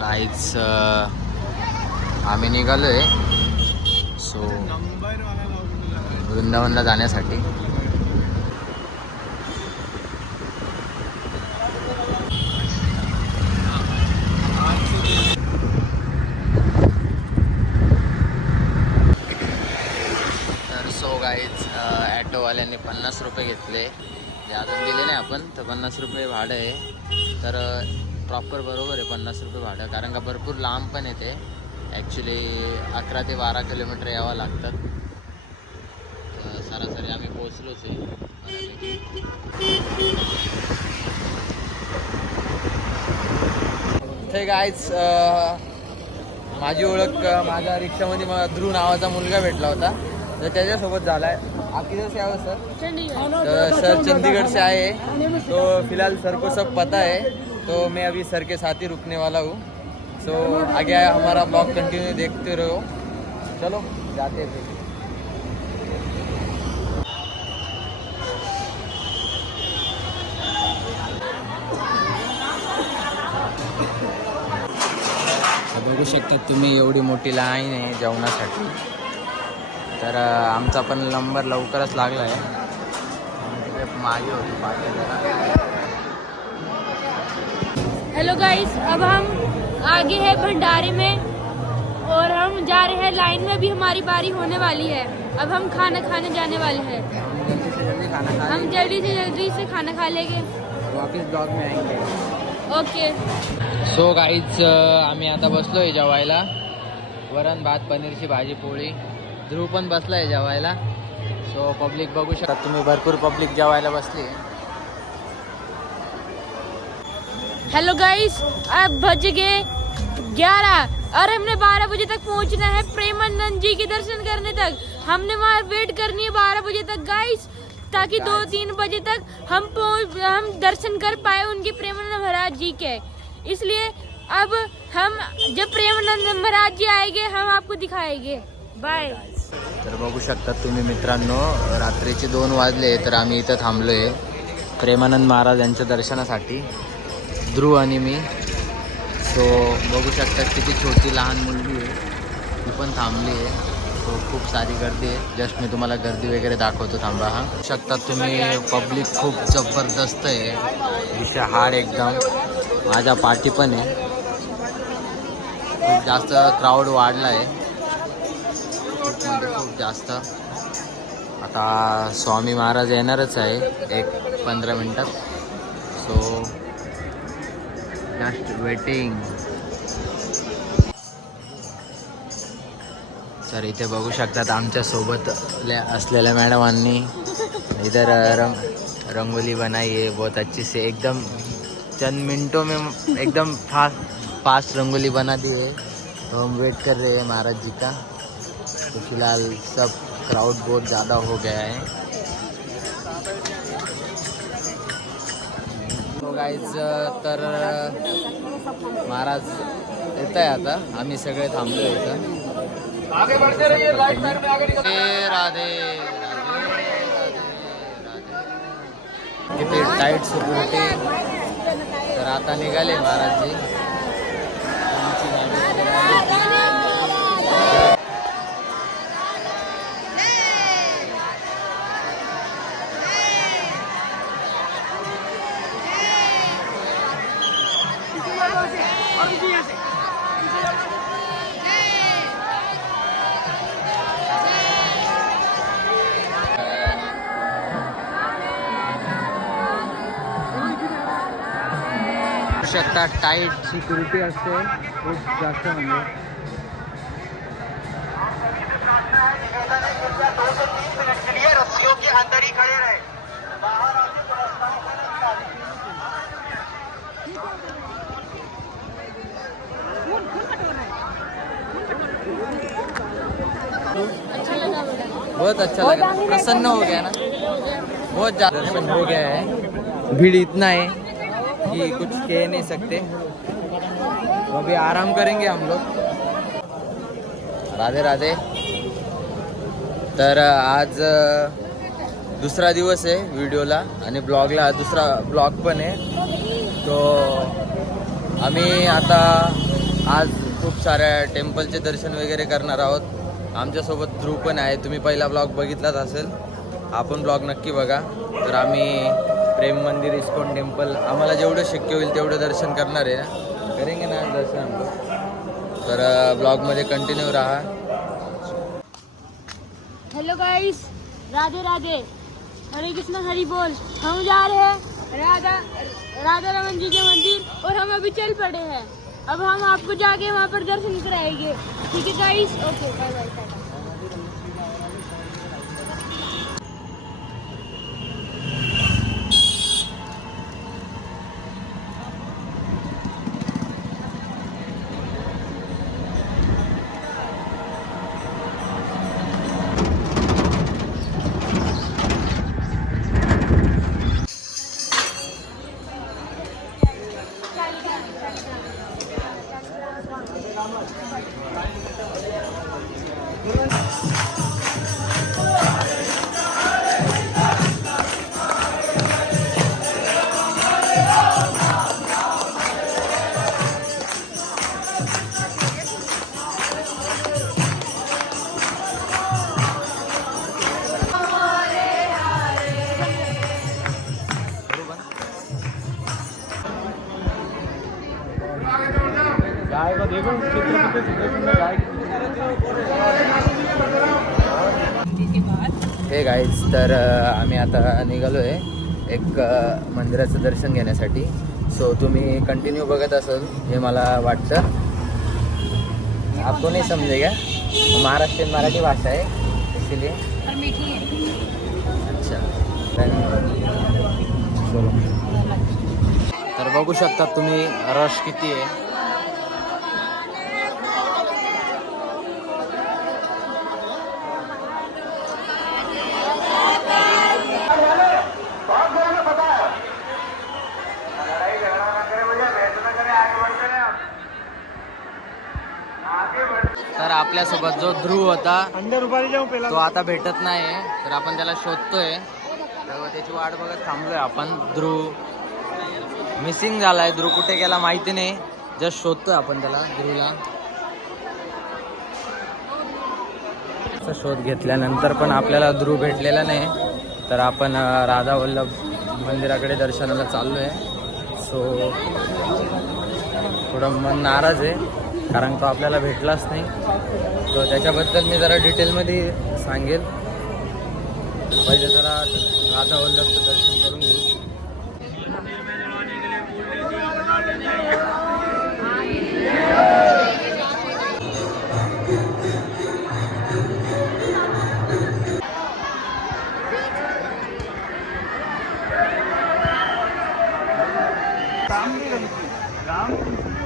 गाईच आम्ही निघालो आहे सो वृंदावनला जाण्यासाठी. तर सो गाईज ॲटोवाल्यांनी 50 रुपये घेतले, जे अजून दिले नाही आपण, तर 50 रुपये भाडं आहे. तर प्रॉपर बरोबर आहे 50 रुपये भाडं, कारण का भरपूर लांब पण येते. ॲक्च्युली 11 ते 12 किलोमीटर यावं लागतात. तर सरासरी आम्ही पोचलोच आहे. ते गाईच माझी ओळख माझ्या रिक्षामध्ये मला ध्रुव नावाचा मुलगा भेटला होता, तर त्याच्यासोबत झाला आहे. आप किधर से आओ सर? तो सर चंडीगढ़ से आए, तो फिलहाल सर को सब पता है, तो मैं अभी सर के साथ ही रुकने वाला हूँ. सो आगे हमारा ब्लॉग कंटिन्यू देखते रहो. चलो जाते हैं. बघू शकता तुम्ही एवढी मोठी लाईन आहे जेवणासाठी. तर आमचा पण नंबर लवकरच लागला आहे. मागे होती पाठी. हेलो गाइस, अब हम आगे हैं भंडारे में और हम जा रहे हैं. लाइन में भी हमारी बारी होने वाली है. अब हम खाना खाने जाने वाले हैं. हम जल्दी से खाना खा लेंगे, वापस ब्लॉग में आएंगे. ओके. सो गाईज आम्ही आता बसलो आहे जेवायला. वरण भात, पनीरची भाजी, पोळी. ध्रुव पण बसला आहे जेवायला. सो पब्लिक बघू शकता तुम्ही, भरपूर पब्लिक जेवायला बसली आहे. हेलो गाइस, अब बज गए 11 और हमने 12 बजे तक पहुंचना है प्रेमानंद जी के दर्शन करने तक. हमने वहाँ वेट करनी है 12 बजे तक गाइस, ताकि 2-3 बजे तक हम दर्शन कर पाए उनके प्रेमानंद महाराज जी के. इसलिए अब हम जब प्रेमानंद महाराज जी आएंगे हम आपको दिखाएंगे. बाय. तर बघू शकता तुम्ही मित्रांनो, रात्रीचे 2 वाजले, तर आम्ही इथं थांबलो आहे प्रेमानंद महाराज यांच्या दर्शनासाठी, ध्रुव आणि मी. सो बघू शकता किती छोटी लहान मुलगी आहे, ती पण थांबली आहे. सो खूप सारी गर्दी आहे. जस्ट मी तुम्हाला गर्दी वगैरे दाखवतो, थांबा. हा बघू शकता तुम्ही, पब्लिक खूप जबरदस्त आहे इथे. हाड एकदम माझ्या पाठी पण आहे. खूप जास्त क्राऊड वाढला आहे, खूप जास्त. आता स्वामी महाराज येणारच आहे 1-15 मिनटात. So just waiting. तर इथे बघू शकतात आमच्या सोबत असलेल्या मॅडमांनी इधर रंगोली बनाई है बहुत अच्छी से, एकदम चंद मिनटों में एकदम फास्ट रंगोली बना दी है. तो हम वेट कर रहे हैं महाराज जी का. तो फिलहाल सब क्राउड बहुत ज़्यादा हो गया है. तो गाईज तर महाराज येत आहे आता. आम्ही सगळे थांबलो इथं. राधे किती टाईट सिक्युरिटी. तर आता निघाले महाराजजी. शकता टाईट सिक्युरिटी असते खूप जास्त. म्हणजे बहुत अच्छा लगा, प्रसन्न हो गया ना, बहुत ज़्यादा दर्शन हो गया है. भीड़ इतना है कि कुछ कह नहीं सकते. तो अभी आराम करेंगे हम लोग. राधे राधे. तर आज दुसरा दिवस आहे व्हिडिओला आणि ब्लॉगला. दुसरा ब्लॉग पण आहे. तो आम्ही आता आज खूप साऱ्या टेम्पलचे दर्शन वगैरे करणार आहोत. आमच्यासोबत ध्रुव पण आहे. तुम्ही पहिला ब्लॉग बघितलाच असेल, आपण ब्लॉग नक्की बघा. तर आम्ही प्रेम मंदिर, इस्कॉन टेम्पल, आम्हाला जेवढं शक्य होईल तेवढं दर्शन करणार आहे ना, करेंगे ना दर्शन हम लोग. तर ब्लॉगमध्ये कंटिन्यू रहा. हेलो गाइस, राधे राधे, हरे कृष्ण हरि बोल. हम जा रहे हैं राधा रमन जी के मंदिर और हम अभी चल पड़े हैं. अब हम आपको जाके वहाँ पर दर्शन कराएंगे. ठीक है गाइस, ओके, बाय बाय. गाय को देखो, हे गाईज, तर आम्ही आता निघालो आहे एक मंदिराचं दर्शन घेण्यासाठी. सो तुम्ही कंटिन्यू बघत असाल हे मला वाटतं. आपको नहीं समजेगा, महाराष्ट्रीयन मराठी भाषा आहे इसीलिए. अच्छा, चलो. तर बघू शकता तुम्ही रश किती आहे. तर आपल्यासोबत जो ध्रुव होता तो आता भेटत नाही, तर आपण त्याला शोधतोय. तर त्याची वाट बघत थांबलोय आपण. ध्रुव मिसिंग झालाय. ध्रुव कुठे गेला माहिती नाही. जस्ट शोधतोय आपण त्याला, ध्रुवला. शोध घेतल्यानंतर पण आपल्याला ध्रुव भेटलेला नाही. तर आपण राधा वल्लभ मंदिराकडे दर्शनाला चाललोय. सो थोडं मन नाराज आहे, कारण तो आपल्याला भेटलाच नाही. तो त्याच्याबद्दल मी जरा डिटेलमध्ये सांगेल. पहिले जरा राधा वल्लभचं दर्शन करून घेऊ.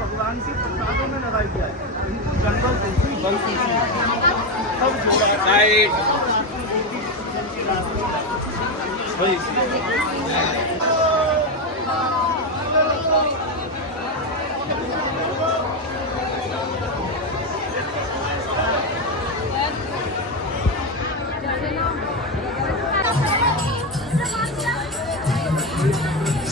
भगवान की प्रसादों में लड़ाई किया है. जंगल तुलसी बल तुलसी सब जोड़ा है.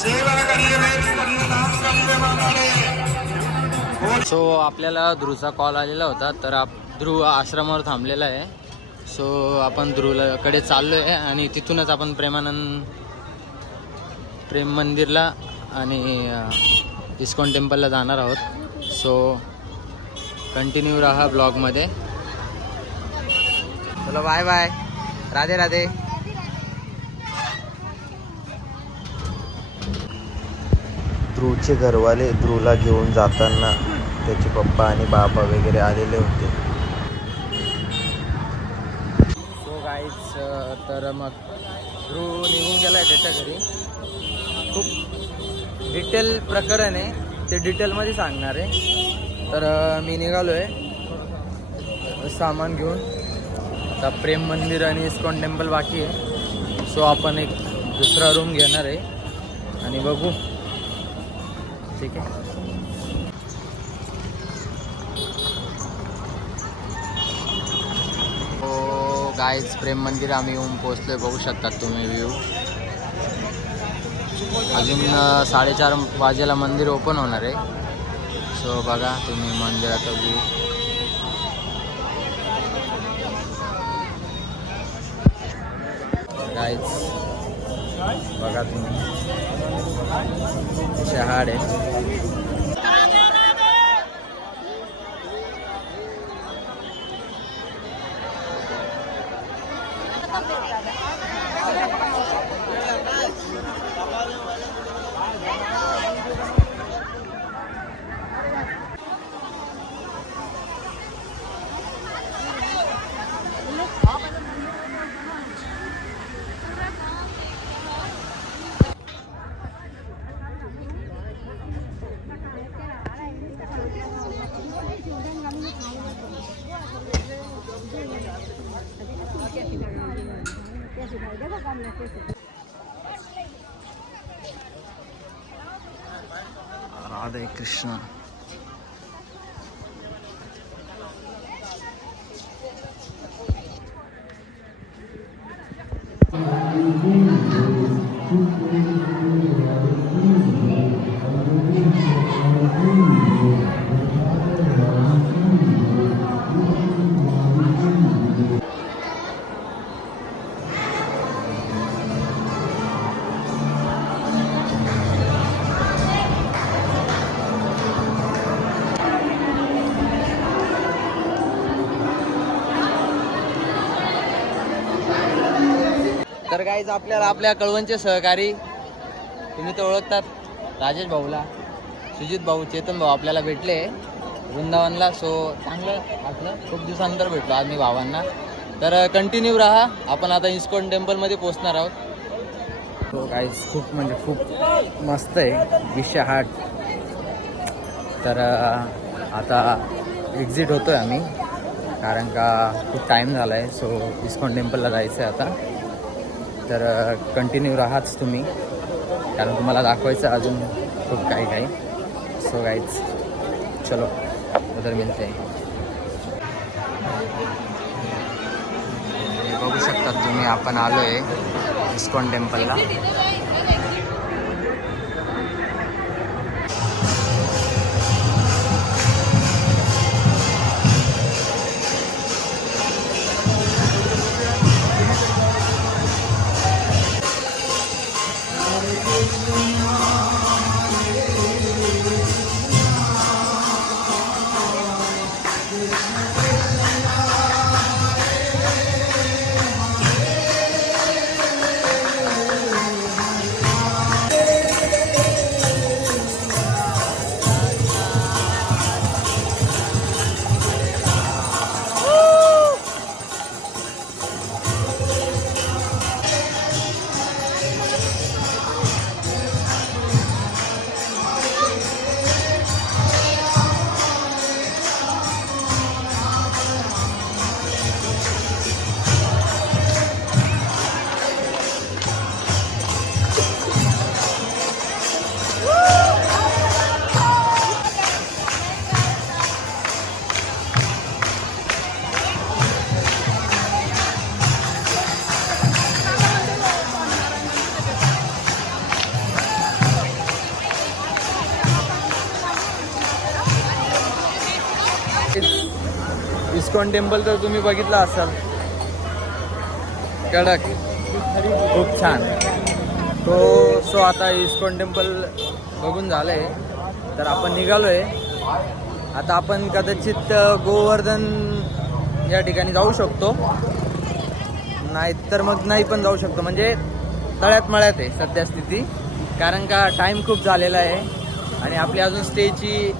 सेवा करिए, नाम करिए मांगणे. सो आपल्याला ध्रुवचा कॉल आलेला होता. तर ध्रुव आश्रमावर थांबलेला आहे. सो आपण ध्रुवकडे चाललो आहे आणि तिथूनच आपण प्रेम मंदिरला आणि इस्कॉन टेम्पलला जाणार आहोत. सो कंटिन्यू राहा ब्लॉगमध्ये. चलो, बाय बाय, राधे राधे. ध्रुवचे घरवाले ध्रुवला घेऊन जाताना त्याचे पप्पा आणि बाबा वगैरे आलेले होते. सो गाईज, तर मग ध्रुव निघून गेला आहे त्याच्या घरी. खूप डिटेल प्रकरण आहे, ते डिटेलमध्ये सांगणार आहे. तर मी निघालो आहे सामान घेऊन. आता प्रेम मंदिर आणि इस्कॉन टेम्पल बाकी आहे. सो आपण एक दुसरा रूम घेणार आहे आणि बघू. ठीक आहे. गाईज, प्रेम मंदिर आम्ही येऊन पोहोचलोय. बघू शकतात तुम्ही व्ह्यू. अजून 4:30 वाजेला मंदिर ओपन होणार आहे. सो बघा तुम्ही मंदिराचा व्ह्यू. गाईज बघा तुम्ही शहाड आहे. राधे कृष्ण. तर गाईज आपल्याला आपल्या कळवणचे सहकारी तुम्ही तर ओळखतात राजेश भाऊला, सुजित भाऊ, चेतन भाऊ आपल्याला भेटले वृंदावनला. सो चांगलं वाटलं, खूप दिवसानंतर भेटलो आज मी भावांना. तर कंटिन्यू राहा, आपण आता इस्कॉन टेम्पलमध्ये पोचणार आहोत. तो गाईज खूप म्हणजे खूप मस्त आहे विषहाट. तर आता एक्झिट होतो आहे आम्ही, कारण का खूप टाईम झाला आहे. सो इस्कॉन टेम्पलला जायचं आहे आता. तर कंटिन्यू राहाच तुम्ही, कारण तुम्हाला दाखवायचं अजून खूप काही. सो गाईज चलो उधर मिलते हैं. बघू शकता तुम्ही आपण आलो आहे इस्कॉन टेम्पलला. इस्कॉन टेम्पल तर तुम्ही बघितलं असाल, कडक, खूप छान. सो आता इस्कॉन टेम्पल बघून झालं आहे, तर आपण निघालो आहे. आता आपण कदाचित गोवर्धन या ठिकाणी जाऊ शकतो, नाही तर मग नाही पण जाऊ शकतो. म्हणजे तळ्यात मळ्यात आहे सध्या स्थिती, कारण का टाईम खूप झालेला आहे आणि आपली अजून स्टेची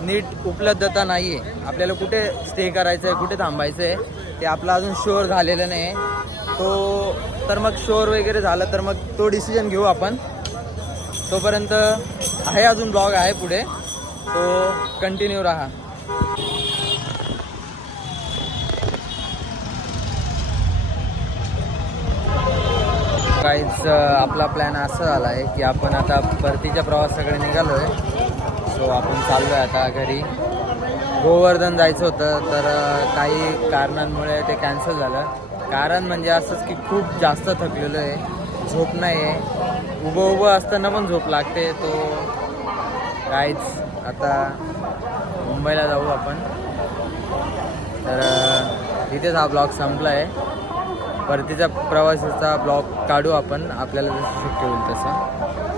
नीट उपलब्धता नाही आहे. आपल्याला कुठे स्टे करायचं आहे, कुठे थांबायचं आहे ते आपलं अजून शुअर झालेलं नाही आहे. तर मग शुअर वगैरे झालं तर मग तो डिसिजन घेऊ आपण. तोपर्यंत आहे अजून ब्लॉग आहे पुढे, सो कंटिन्यू राहा. काहीच आपला प्लॅन असा झाला आहे की आपण आता परतीच्या प्रवासाकडे निघालो आहे. सो आपण चाललो आहे आता घरी. गोवर्धन जायचं होतं, तर काही कारणांमुळे ते कॅन्सल झालं. कारण म्हणजे असंच की खूप जास्त थकलेलो आहे, झोप नाही आहे. उभं असताना पण झोप लागते. तो काहीच आता मुंबईला जाऊ आपण. तर इथेच हा ब्लॉग संपला आहे. परतीचा प्रवासाचा ब्लॉग काढू आपण, आपल्याला जसं शक्य होईल तसं.